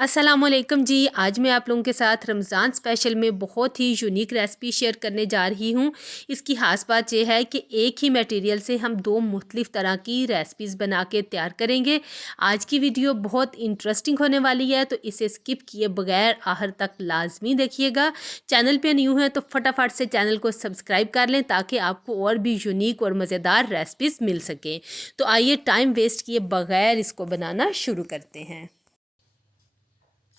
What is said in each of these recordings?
अस्सलामुअलैकुम जी। आज मैं आप लोगों के साथ रमज़ान स्पेशल में बहुत ही यूनिक रेसिपी शेयर करने जा रही हूँ। इसकी ख़ास बात यह है कि एक ही मटेरियल से हम दो मुख्तलिफ़ तरह की रेसिपीज़ बना के तैयार करेंगे। आज की वीडियो बहुत इंटरेस्टिंग होने वाली है, तो इसे स्किप किए बगैर आखिर तक लाजमी देखिएगा। चैनल पे न्यू है तो फटाफट से चैनल को सब्सक्राइब कर लें ताकि आपको और भी यूनिक और मज़ेदार रेसिपीज़ मिल सकें। तो आइए टाइम वेस्ट किए बगैर इसको बनाना शुरू करते हैं।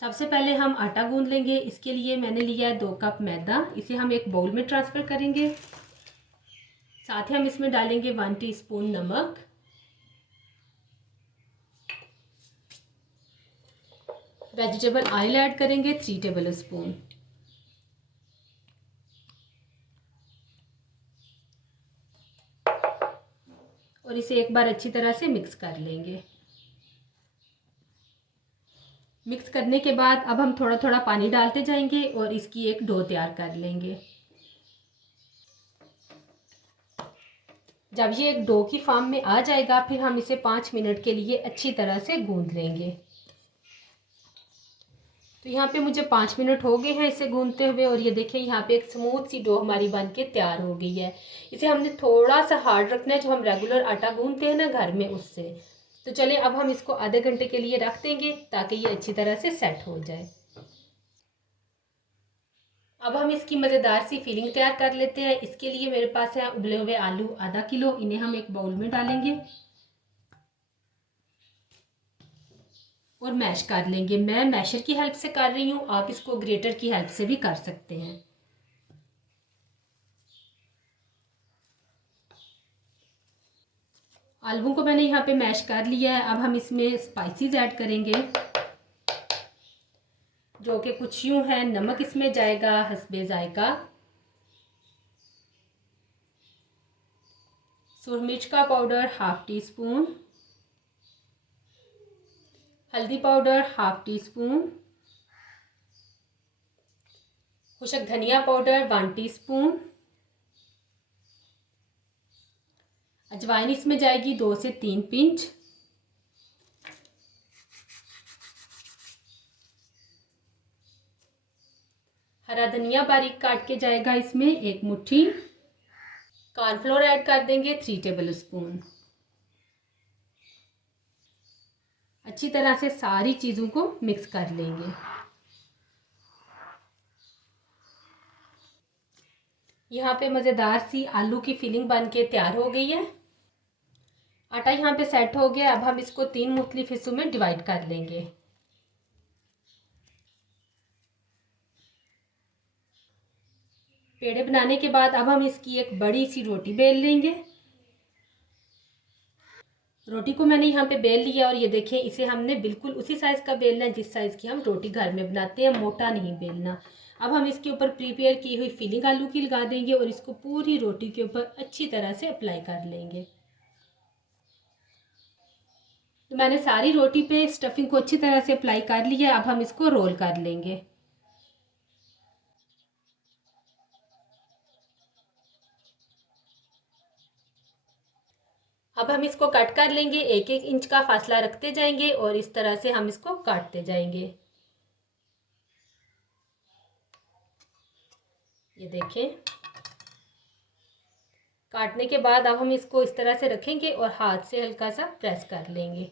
सबसे पहले हम आटा गूंद लेंगे। इसके लिए मैंने लिया है 2 कप मैदा। इसे हम एक बाउल में ट्रांसफ़र करेंगे। साथ ही हम इसमें डालेंगे 1 टीस्पून नमक, वेजिटेबल ऑयल ऐड करेंगे 3 टेबल स्पून, और इसे एक बार अच्छी तरह से मिक्स कर लेंगे। मिक्स करने के बाद अब हम थोड़ा थोड़ा पानी डालते जाएंगे और इसकी एक डो तैयार कर लेंगे। जब ये एक डो की फॉर्म में आ जाएगा फिर हम इसे 5 मिनट के लिए अच्छी तरह से गूंद लेंगे। तो यहाँ पे मुझे 5 मिनट हो गए हैं इसे गूंदते हुए, और ये देखिए यहाँ पे एक स्मूथ सी डो हमारी बन के तैयार हो गई है। इसे हमने थोड़ा सा हार्ड रखना है, जो हम रेगुलर आटा गूंदते हैं ना घर में, उससे। तो चलिए अब हम इसको आधे घंटे के लिए रख देंगे ताकि ये अच्छी तरह से सेट हो जाए। अब हम इसकी मज़ेदार सी फिलिंग तैयार कर लेते हैं। इसके लिए मेरे पास है उबले हुए आलू आधा किलो। इन्हें हम एक बाउल में डालेंगे और मैश कर लेंगे। मैं मैशर की हेल्प से कर रही हूँ, आप इसको ग्रेटर की हेल्प से भी कर सकते हैं। आलू को मैंने यहाँ पे मैश कर लिया है। अब हम इसमें स्पाइसेस ऐड करेंगे, जो कि कुछ यूँ है। नमक इसमें जाएगा हस्बे जायका, सूरज मिर्च का पाउडर हाफ टी स्पून, हल्दी पाउडर हाफ टी स्पून, खुशक धनिया पाउडर 1 टीस्पून, अजवाइन इसमें जाएगी 2 से 3 पिंच, हरा धनिया बारीक काट के जाएगा इसमें 1 मुट्ठी, कॉर्नफ्लोर ऐड कर देंगे 3 टेबल स्पून। अच्छी तरह से सारी चीज़ों को मिक्स कर लेंगे। यहाँ पे मज़ेदार सी आलू की फिलिंग बन के तैयार हो गई है। आटा यहाँ पे सेट हो गया। अब हम इसको 3 मुख्तलिफ हिस्सों में डिवाइड कर लेंगे। पेड़े बनाने के बाद अब हम इसकी एक बड़ी सी रोटी बेल लेंगे। रोटी को मैंने यहाँ पे बेल लिया, और ये देखिए इसे हमने बिल्कुल उसी साइज़ का बेलना है जिस साइज़ की हम रोटी घर में बनाते हैं, मोटा नहीं बेलना। अब हम इसके ऊपर प्रिपेयर की हुई फिलिंग आलू की लगा देंगे और इसको पूरी रोटी के ऊपर अच्छी तरह से अप्लाई कर लेंगे। तो मैंने सारी रोटी पे स्टफिंग को अच्छी तरह से अप्लाई कर लिया। अब हम इसको रोल कर लेंगे। अब हम इसको कट कर लेंगे। 1-1 इंच का फासला रखते जाएंगे और इस तरह से हम इसको काटते जाएंगे। ये देखें, काटने के बाद अब हम इसको इस तरह से रखेंगे और हाथ से हल्का सा प्रेस कर लेंगे।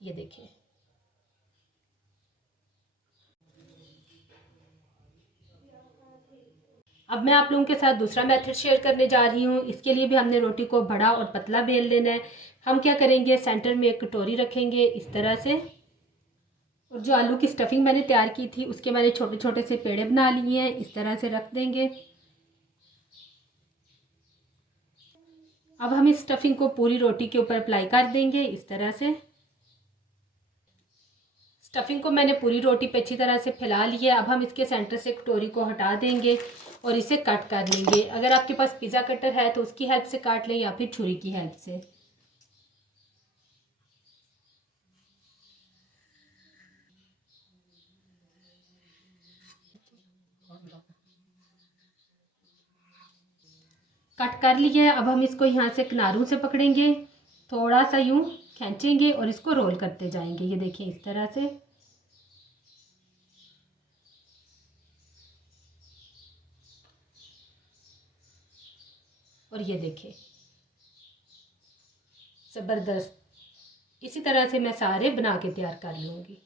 ये देखें, अब मैं आप लोगों के साथ दूसरा मेथड शेयर करने जा रही हूँ। इसके लिए भी हमने रोटी को बड़ा और पतला बेल लेना है। हम क्या करेंगे, सेंटर में एक कटोरी रखेंगे इस तरह से, और जो आलू की स्टफिंग मैंने तैयार की थी उसके मैंने छोटे छोटे से पेड़े बना लिए हैं। इस तरह से रख देंगे। अब हम इस स्टफिंग को पूरी रोटी के ऊपर अप्लाई कर देंगे इस तरह से। स्टफिंग को मैंने पूरी रोटी पे अच्छी तरह से फैला लिया। अब हम इसके सेंटर से कटोरी को हटा देंगे और इसे कट कर लेंगे। अगर आपके पास पिज़्ज़ा कटर है तो उसकी हेल्प से काट लें या फिर छुरी की हेल्प से। कट कर लिया है। अब हम इसको यहाँ से किनारों से पकड़ेंगे थोड़ा सा यूँ खींचेंगे और इसको रोल करते जाएंगे। ये देखिए इस तरह से। और ये देखिए ज़बरदस्त। इसी तरह से मैं सारे बना के तैयार कर लूँगी।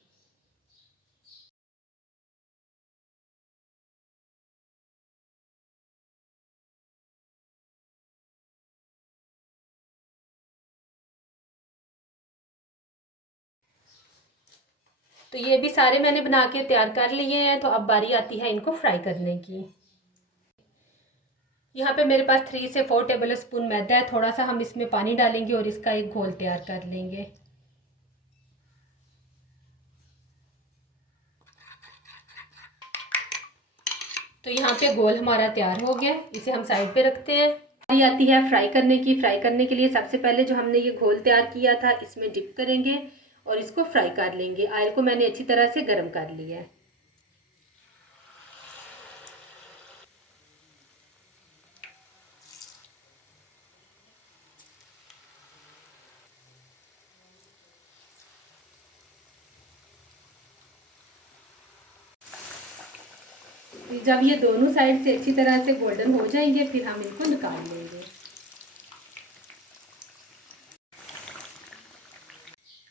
तो ये भी सारे मैंने बना के तैयार कर लिए हैं। तो अब बारी आती है इनको फ्राई करने की। यहाँ पे मेरे पास 3 से 4 टेबल स्पून मैदा है। थोड़ा सा हम इसमें पानी डालेंगे और इसका एक घोल तैयार कर लेंगे। तो यहाँ पे घोल हमारा तैयार हो गया, इसे हम साइड पे रखते हैं। बारी आती है फ्राई करने की। फ्राई करने के लिए सबसे पहले जो हमने ये घोल तैयार किया था इसमें डिप करेंगे और इसको फ्राई कर लेंगे। ऑयल को मैंने अच्छी तरह से गर्म कर लिया है। जब ये दोनों साइड से अच्छी तरह से गोल्डन हो जाएंगे फिर हम इनको निकाल लेंगे।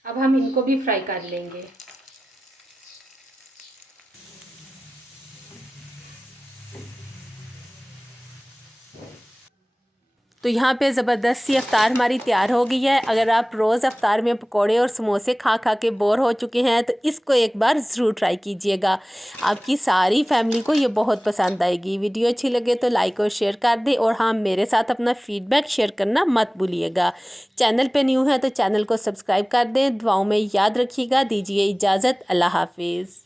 अब हम इनको भी फ्राई कर लेंगे। तो यहाँ पे ज़बरदस्त सी अफ्तार हमारी तैयार हो गई है। अगर आप रोज़ अफ्तार में पकोड़े और समोसे खा खा के बोर हो चुके हैं तो इसको एक बार ज़रूर ट्राई कीजिएगा। आपकी सारी फैमिली को ये बहुत पसंद आएगी। वीडियो अच्छी लगे तो लाइक और शेयर कर दें और हाँ, मेरे साथ अपना फीडबैक शेयर करना मत भूलिएगा। चैनल पे न्यू है तो चैनल को सब्सक्राइब कर दें। दुआओं में याद रखिएगा। दीजिए इजाज़त। अल्लाह हाफिज़।